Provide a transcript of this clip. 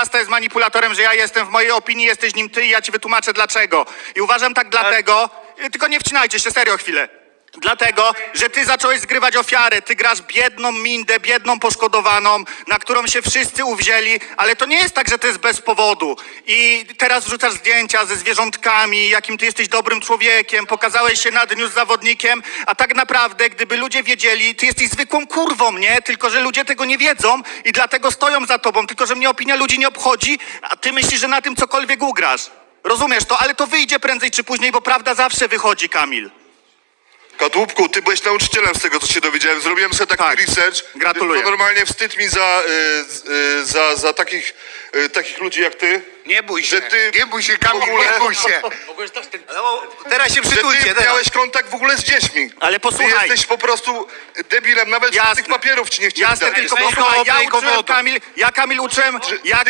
Pasta jest manipulatorem, że ja jestem, w mojej opinii jesteś nim ty i ja ci wytłumaczę dlaczego. I uważam tak dlatego, tylko nie wcinajcie się, serio chwilę. Dlatego, że ty zacząłeś zgrywać ofiarę, ty grasz biedną mindę, biedną poszkodowaną, na którą się wszyscy uwzięli, ale to nie jest tak, że to jest bez powodu. I teraz wrzucasz zdjęcia ze zwierzątkami, jakim ty jesteś dobrym człowiekiem, pokazałeś się na dniu z zawodnikiem, a tak naprawdę, gdyby ludzie wiedzieli, ty jesteś zwykłą kurwą, nie? Tylko, że ludzie tego nie wiedzą i dlatego stoją za tobą, tylko, że mnie opinia ludzi nie obchodzi, a ty myślisz, że na tym cokolwiek ugrasz. Rozumiesz to? Ale to wyjdzie prędzej czy później, bo prawda zawsze wychodzi, Kamil. Kadłubku, ty byłeś nauczycielem z tego, co się dowiedziałem. Zrobiłem sobie taki Tak. research. Gratuluję. To normalnie wstyd mi za, y, z- y, za, za takich, y, takich ludzi jak ty. Nie bój się, Że ty nie bój się, Kamil, w ogóle- nie bój się. No, teraz się Że przytulcie, ty teraz. miałeś kontakt w ogóle z dziećmi. Ale posłuchaj. Ty jesteś po prostu debilem, nawet Jasne. tych papierów ci nie chcieli Jasne, dać. tylko posłuchaj, ja uczyłem. Kamil, ja Kamil uczyłem, ja